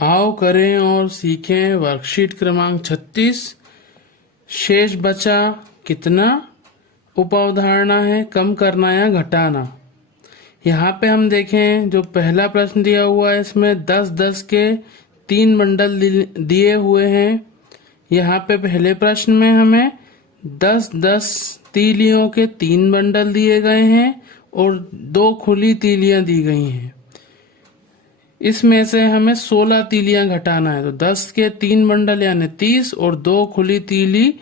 आओ करें और सीखें वर्कशीट क्रमांक 36। शेष बचा कितना, उप अवधारणा है कम करना या घटाना। यहाँ पे हम देखें जो पहला प्रश्न दिया हुआ है इसमें 10-10 के 3 बंडल दिए हुए हैं। यहाँ पे पहले प्रश्न में हमें 10-10 तीलियों के 3 बंडल दिए गए हैं और 2 खुली तीलियां दी गई हैं। इसमें से हमें 16 तीलियां घटाना है, तो 10 के 3 बंडल यानी 30 और 2 खुली तीली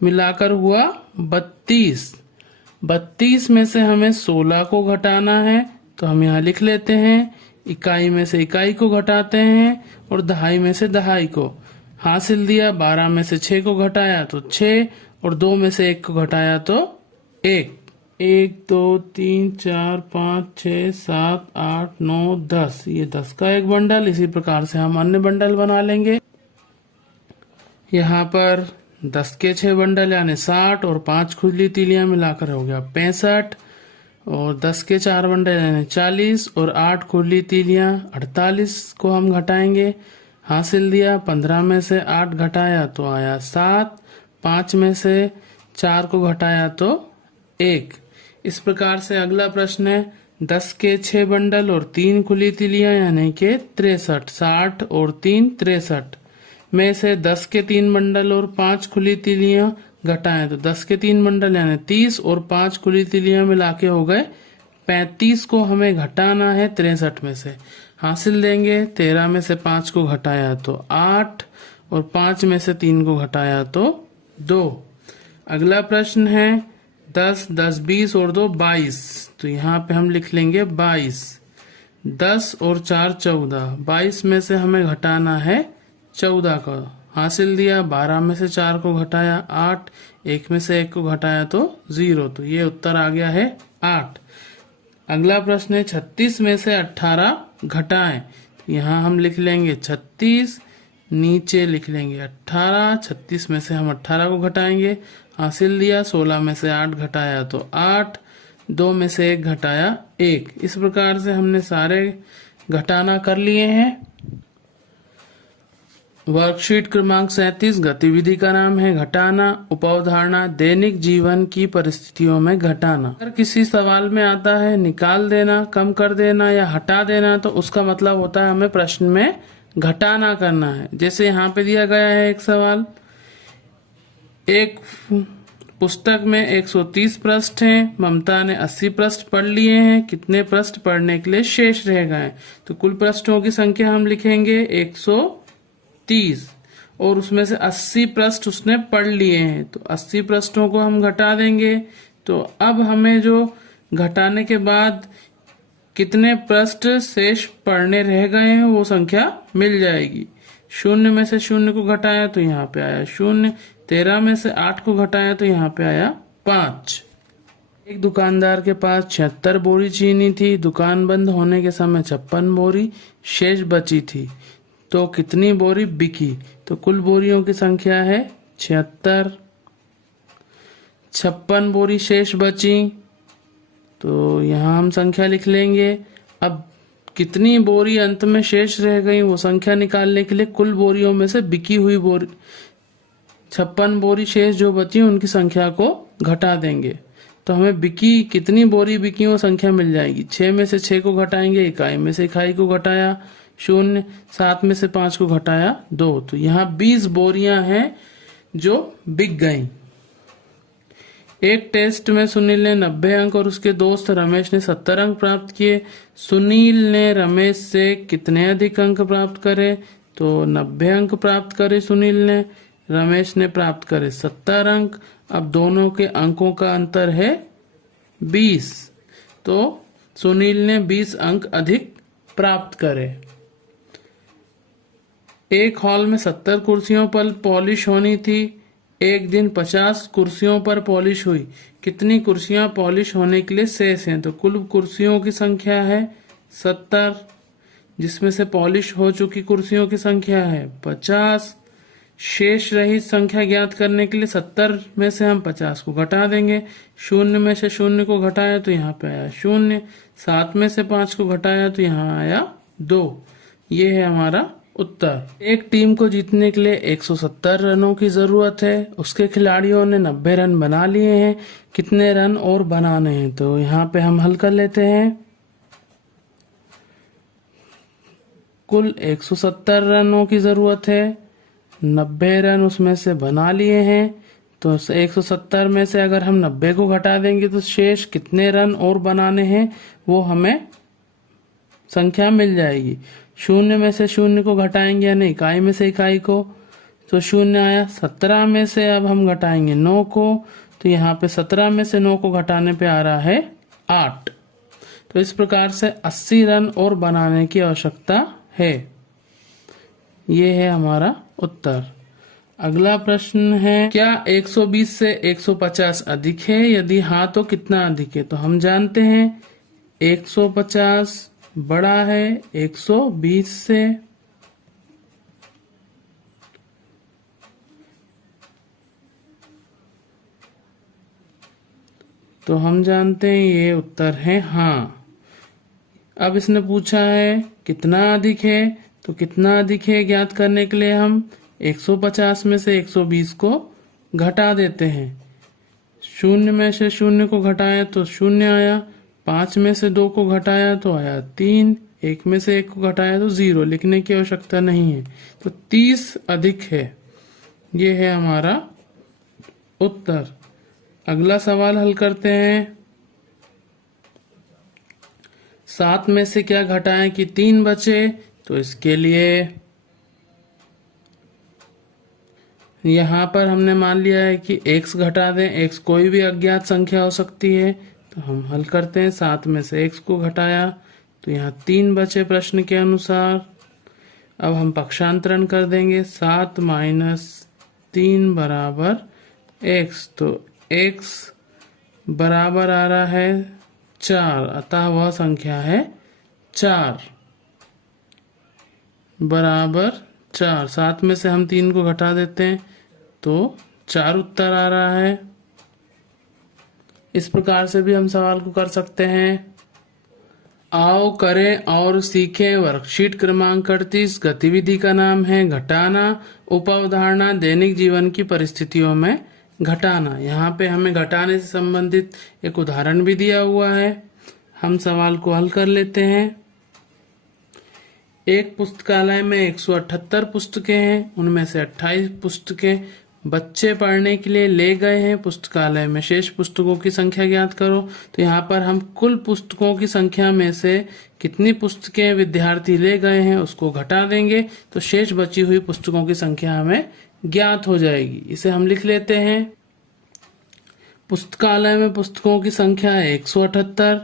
मिलाकर हुआ 32। 32 में से हमें 16 को घटाना है, तो हम यहाँ लिख लेते हैं। इकाई में से इकाई को घटाते हैं और दहाई में से दहाई को। हासिल दिया 12 में से 6 को घटाया तो 6 और 2 में से 1 को घटाया तो 1। 1 2 3 4 5 6 7 8 9 10, ये 10 का एक बंडल। इसी प्रकार से हम अन्य बंडल बना लेंगे। यहाँ पर 10 के 6 बंडल यानी 60 और 5 खुली तीलियां मिलाकर हो गया 65, और 10 के 4 बंडल यानी 40 और 8 खुली तीलियां 48 को हम घटाएंगे। हासिल दिया 15 में से 8 घटाया तो आया 7, 5 में से 4 को घटाया तो 1। इस प्रकार से अगला प्रश्न है 10 के 6 बंडल और 3 खुली तीलियां यानी के 63, 60 और 3 63 में से 10 के 3 बंडल और 5 खुली तीलियां घटाएं तो 10 के 3 बंडल यानी 30 और 5 खुली तीलियां मिला के हो गए 35 को हमें घटाना है 63 में से। हासिल देंगे 13 में से 5 को घटाया तो 8 और 5 में से 3 को घटाया तो 2। अगला प्रश्न है 10 10 20 और 2 22, तो यहाँ पे हम लिख लेंगे 22। 10 और 4 14, 22 में से हमें घटाना है 14 का। हासिल दिया 12 में से 4 को घटाया 8, 1 में से 1 को घटाया तो 0, तो ये उत्तर आ गया है 8। अगला प्रश्न है 36 में से 18 घटाएं, यहाँ हम लिख लेंगे 36, नीचे लिख लेंगे 18। 36 में से हम 18 को घटाएंगे। हासिल दिया 16 में से 8 घटाया तो 8, 2 में से 1 घटाया 1। इस प्रकार से हमने सारे घटाना कर लिए हैं। वर्कशीट क्रमांक 37 गतिविधि का नाम है घटाना। उपअवधारणा दैनिक जीवन की परिस्थितियों में घटाना। अगर किसी सवाल में आता है निकाल देना, कम कर देना या हटा देना, तो उसका मतलब होता है हमें प्रश्न में घटाना करना है। जैसे यहाँ पे दिया गया है एक सवाल, एक पुस्तक में 130 पृष्ठ हैं, ममता ने 80 पृष्ठ पढ़ लिए हैं, कितने पृष्ठ पढ़ने के लिए शेष रह गए? तो कुल पृष्ठों की संख्या हम लिखेंगे 130 और उसमें से 80 पृष्ठ उसने पढ़ लिए हैं, तो 80 पृष्ठों को हम घटा देंगे। तो अब हमें जो घटाने के बाद कितने पृष्ठ शेष पढ़ने रह गए हैं वो संख्या मिल जाएगी। 0 में से 0 को घटाया तो यहाँ पे आया 0, 13 में से 8 को घटाया तो यहाँ पे आया 5। एक दुकानदार के पास 76 बोरी चीनी थी। दुकान बंद होने के समय 56 बोरी शेष बची थी, तो कितनी बोरी बिकी? तो कुल बोरियों की संख्या है 76, 56 बोरी शेष बची, तो यहाँ हम संख्या लिख लेंगे। अब कितनी बोरी अंत में शेष रह गई वो संख्या निकालने के लिए कुल बोरियों में से बिकी हुई बोरी 56 बोरी शेष जो बची उनकी संख्या को घटा देंगे, तो हमें बिकी कितनी बोरी बिकी वो संख्या मिल जाएगी। 6 में से 6 को घटाएंगे, इकाई में से इकाई को घटाया 0, 7 में से 5 को घटाया 2, तो यहाँ 20 बोरियां हैं जो बिक गईं। एक टेस्ट में सुनील ने 90 अंक और उसके दोस्त रमेश ने 70 अंक प्राप्त किए। सुनील ने रमेश से कितने अधिक अंक प्राप्त करे? तो 90 अंक प्राप्त करे सुनील ने, रमेश ने प्राप्त करे 70 अंक। अब दोनों के अंकों का अंतर है 20, तो सुनील ने 20 अंक अधिक प्राप्त करे। एक हॉल में 70 कुर्सियों पर पॉलिश होनी थी। एक दिन 50 कुर्सियों पर पॉलिश हुई। कितनी कुर्सियां पॉलिश होने के लिए शेष हैं? तो कुल कुर्सियों की संख्या है 70, जिसमें से पॉलिश हो चुकी कुर्सियों की संख्या है 50। शेष रहित संख्या ज्ञात करने के लिए 70 में से हम 50 को घटा देंगे। 0 में से 0 को घटाया तो यहाँ पे आया 0, 7 में से 5 को घटाया तो यहाँ आया 2। ये है हमारा उत्तर, एक टीम को जीतने के लिए 170 रनों की जरूरत है। उसके खिलाड़ियों ने 90 रन बना लिए हैं। कितने रन और बनाने हैं? तो यहाँ पे हम हल कर लेते हैं। कुल 170 रनों की जरूरत है, 90 रन उसमें से बना लिए हैं। तो 170 में से अगर हम 90 को घटा देंगे तो शेष कितने रन और बनाने हैं वो हमें संख्या मिल जाएगी। शून्य में से शून्य को घटाएंगे यानी इकाई में से इकाई को, तो शून्य आया। 17 में से अब हम घटाएंगे 9 को, तो यहाँ पे 17 में से 9 को घटाने पे आ रहा है 8। तो इस प्रकार से 80 रन और बनाने की आवश्यकता है। ये है हमारा उत्तर। अगला प्रश्न है, क्या 120 से 150 अधिक है? यदि हाँ तो कितना अधिक है? तो हम जानते हैं 150 बड़ा है 120 से, तो हम जानते हैं ये उत्तर है हाँ। अब इसने पूछा है कितना अधिक है, तो कितना अधिक है ज्ञात करने के लिए हम 150 में से 120 को घटा देते हैं। शून्य में से शून्य को घटाया तो शून्य आया, 5 में से 2 को घटाया तो आया 3, 1 में से 1 को घटाया तो 0। लिखने की आवश्यकता नहीं है, तो 30 अधिक है। ये है हमारा उत्तर। अगला सवाल हल करते हैं। 7 में से क्या घटाएं कि 3 बचे? तो इसके लिए यहाँ पर हमने मान लिया है कि x घटा दें। x कोई भी अज्ञात संख्या हो सकती है, तो हम हल करते हैं। 7 में से x को घटाया तो यहाँ 3 बचे प्रश्न के अनुसार। अब हम पक्षांतरण कर देंगे। 7 माइनस 3 बराबर x, तो x बराबर आ रहा है 4, अतः वह संख्या है 4 बराबर 4। 7 में से हम 3 को घटा देते हैं तो 4 उत्तर आ रहा है। इस प्रकार से भी हम सवाल को कर सकते हैं। आओ करें और सीखें वर्कशीट क्रमांक 38। गतिविधि का नाम है घटाना। उपावधारणा, दैनिक जीवन की परिस्थितियों में घटाना। यहाँ पे हमें घटाने से संबंधित एक उदाहरण भी दिया हुआ है। हम सवाल को हल कर लेते हैं। एक पुस्तकालय में 178 पुस्तकें हैं, उनमें से 28 पुस्तकें बच्चे पढ़ने के लिए ले गए हैं। पुस्तकालय में शेष पुस्तकों की संख्या ज्ञात करो। तो यहाँ पर हम कुल पुस्तकों की संख्या में से कितनी पुस्तकें विद्यार्थी ले गए हैं उसको घटा देंगे, तो शेष बची हुई पुस्तकों की संख्या हमें ज्ञात हो जाएगी। इसे हम लिख लेते हैं। पुस्तकालय में पुस्तकों की संख्या है 178,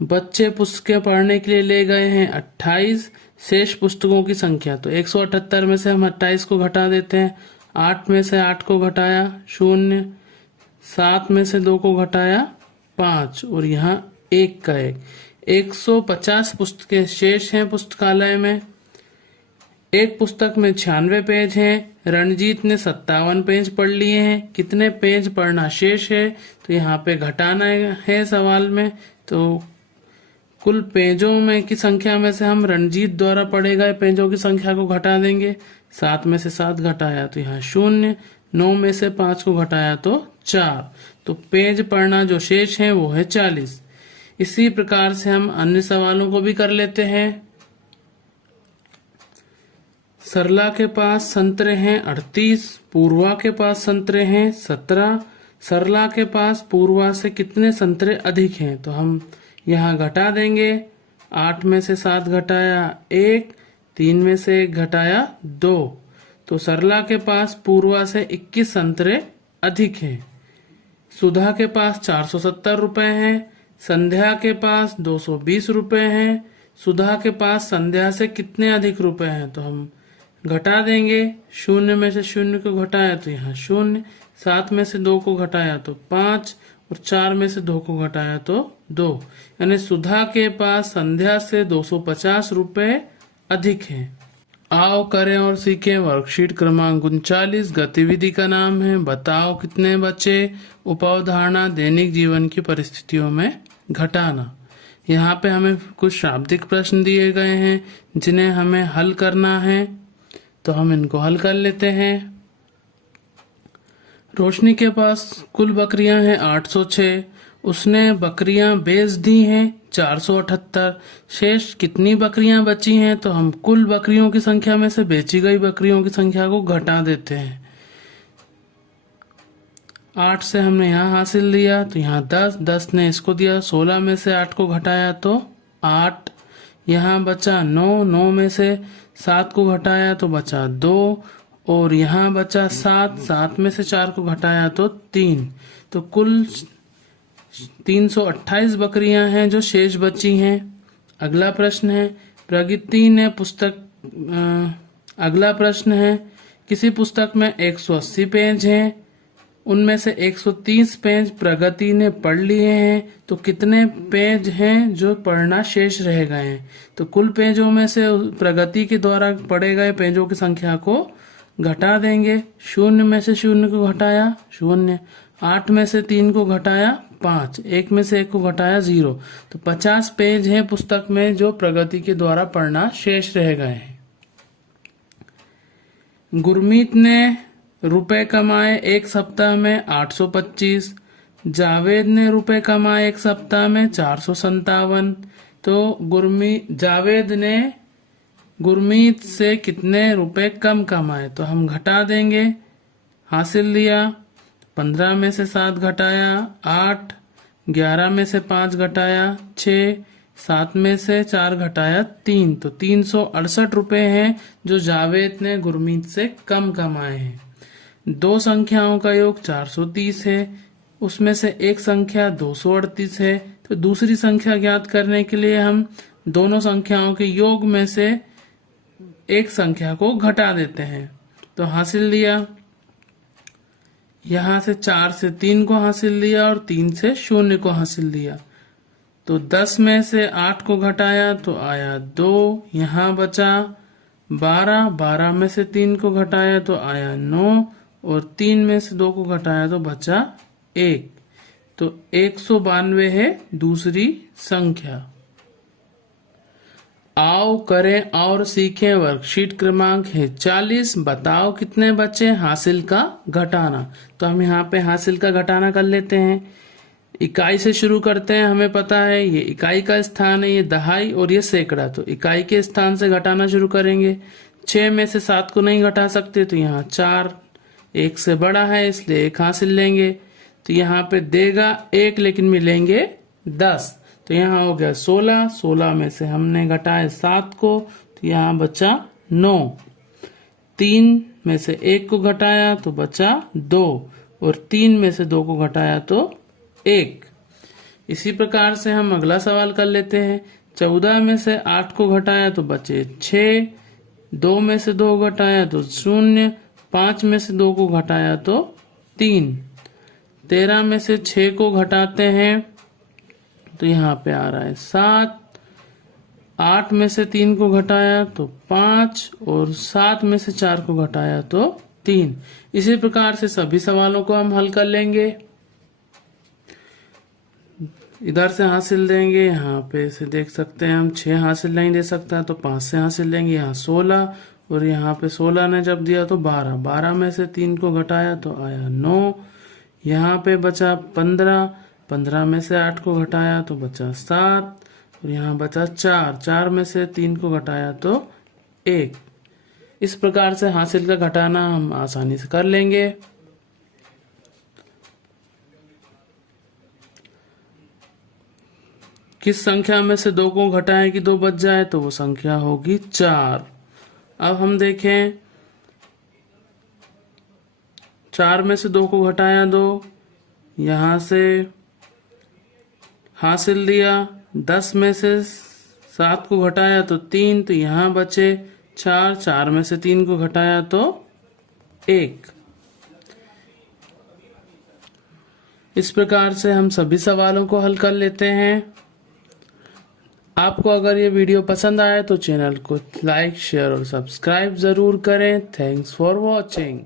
बच्चे पुस्तकें पढ़ने के लिए ले गए हैं 28, शेष पुस्तकों की संख्या, तो 178 में से हम 28 को घटा देते हैं। 8 में से 8 को घटाया 0, 7 में से 2 को घटाया 5 और यहाँ 1 का 1। 150 पुस्तकें शेष हैं पुस्तकालय में। एक पुस्तक में 96 पेज हैं। रणजीत ने 57 पेज पढ़ लिए हैं। कितने पेज पढ़ना शेष है? तो यहाँ पे घटाना है सवाल में, तो कुल पेजों में की संख्या में से हम रणजीत द्वारा पढ़े गए पेजों की संख्या को घटा देंगे। 7 में से 7 घटाया तो यहाँ 0, 9 में से 5 को घटाया तो 4, तो पेज पढ़ना जो शेष है वो है 40। इसी प्रकार से हम अन्य सवालों को भी कर लेते हैं। सरला के पास संतरे हैं 38, पूर्वा के पास संतरे हैं 17। सरला के पास पूर्वा से कितने संतरे अधिक हैं? तो हम यहाँ घटा देंगे। 8 में से 7 घटाया 1, 3 में से 1 घटाया 2, तो सरला के पास पूर्वा से 21 संतरे अधिक हैं। सुधा के पास 470 रुपए हैं। संध्या के पास 220 रुपए हैं। सुधा के पास संध्या से कितने अधिक रुपए हैं? तो हम घटा देंगे। 0 में से 0 को घटाया तो यहाँ 0, 7 में से 2 को घटाया तो 5 और 4 में से 2 को घटाया तो 2, यानी सुधा के पास संध्या से 250 रुपए अधिक हैं। आओ करें और सीखें वर्कशीट क्रमांक 39। गतिविधि का नाम है बताओ कितने बचे। उपावधारणा, दैनिक जीवन की परिस्थितियों में घटाना। यहाँ पे हमें कुछ शाब्दिक प्रश्न दिए गए हैं जिन्हें हमें हल करना है। तो हम इनको हल कर लेते हैं। रोशनी के पास कुल बकरियां हैं 806, उसने बकरियां बेच दी हैं 478। शेष कितनी बकरियां बची हैं? तो हम कुल बकरियों की संख्या में से बेची गई बकरियों की संख्या को घटा देते हैं। 8 से हमने यहाँ हासिल लिया तो यहाँ 10 ने इसको दिया, 16 में से 8 को घटाया तो 8, यहाँ बचा 9 में से 7 को घटाया तो बचा 2, और यहाँ बचा 7 में से 4 को घटाया तो 3। तो कुल 328 बकरियां हैं जो शेष बची हैं। अगला प्रश्न है प्रगति ने अगला प्रश्न है किसी पुस्तक में 180 पेज हैं, उनमें से 130 पेज प्रगति ने पढ़ लिए हैं, तो कितने पेज हैं जो पढ़ना शेष रह गए हैं? तो कुल पेजों में से प्रगति के द्वारा पढ़े गए पेजों की संख्या को घटा देंगे। 0 में से 0 को घटाया 0, 8 में से 3 को घटाया 5, 1 में से 1 को घटाया 0। तो 50 पेज हैं पुस्तक में जो प्रगति के द्वारा पढ़ना शेष रह गए हैं। गुरमीत ने रुपए कमाए एक सप्ताह में 825, जावेद ने रुपए कमाए एक सप्ताह में 457। तो जावेद ने गुरमीत से कितने रुपए कम कमाए? तो हम घटा देंगे। हासिल लिया 15 में से 7 घटाया 8, 11 में से 5 घटाया 6, 7 में से 4 घटाया 3। तो 368 रुपए हैं जो जावेद ने गुरमीत से कम कमाए हैं। दो संख्याओं का योग 430 है, उसमें से एक संख्या 238 है। तो दूसरी संख्या ज्ञात करने के लिए हम दोनों संख्याओं के योग में से एक संख्या को घटा देते हैं। तो हासिल लिया, यहां से 4 से 3 को हासिल लिया और 3 से 0 को हासिल लिया। तो 10 में से 8 को घटाया तो आया 2, यहाँ बचा 12, 12 में से 3 को घटाया तो आया 9, और 3 में से 2 को घटाया तो बचा 1। तो 192 है दूसरी संख्या। आओ करें और सीखें वर्कशीट क्रमांक है 40। बताओ कितने बचे हासिल का घटाना। तो हम यहाँ पे हासिल का घटाना कर लेते हैं। इकाई से शुरू करते हैं। हमें पता है ये इकाई का स्थान है, ये दहाई और ये सैकड़ा। तो इकाई के स्थान से घटाना शुरू करेंगे। 6 में से 7 को नहीं घटा सकते तो यहाँ 4, 1 से बड़ा है इसलिए 1 हासिल लेंगे। तो यहाँ पे देगा 1 लेकिन मिलेंगे 10। तो यहाँ हो गया 16, 16 में से हमने घटाए 7 को तो यहाँ बचा 9। 3 में से 1 को घटाया तो बचा 2, और 3 में से 2 को घटाया तो 1। इसी प्रकार से हम अगला सवाल कर लेते हैं। 14 में से 8 को घटाया तो बचे 6, 2 में से 2 घटाया तो 0, 5 में से 2 को घटाया तो 3। 13 में से 6 को घटाते हैं तो यहाँ पे आ रहा है 7, 8 में से 3 को घटाया तो 5, और 7 में से 4 को घटाया तो 3। इसी प्रकार से सभी सवालों को हम हल कर लेंगे। इधर से हासिल देंगे, यहाँ पे से देख सकते हैं हम 6 हासिल नहीं दे सकता तो 5 से हासिल देंगे। यहाँ 16, और यहाँ पे 16 ने जब दिया तो 12, 12 में से 3 को घटाया तो आया 9। यहाँ पे बचा 15, 15 में से 8 को घटाया तो बचा 7, और यहाँ बचा 4, 4 में से 3 को घटाया तो 1। इस प्रकार से हासिल का घटाना हम आसानी से कर लेंगे। किस संख्या में से 2 को घटाएं कि 2 बच जाए? तो वो संख्या होगी 4। अब हम देखें, 4 में से 2 को घटाया 2, यहां से हासिल लिया। 10 में से 7 को घटाया तो 3, तो यहाँ बचे 4, 4 में से 3 को घटाया तो 1। इस प्रकार से हम सभी सवालों को हल कर लेते हैं। आपको अगर ये वीडियो पसंद आए तो चैनल को लाइक, शेयर और सब्सक्राइब जरूर करें। Thanks for watching.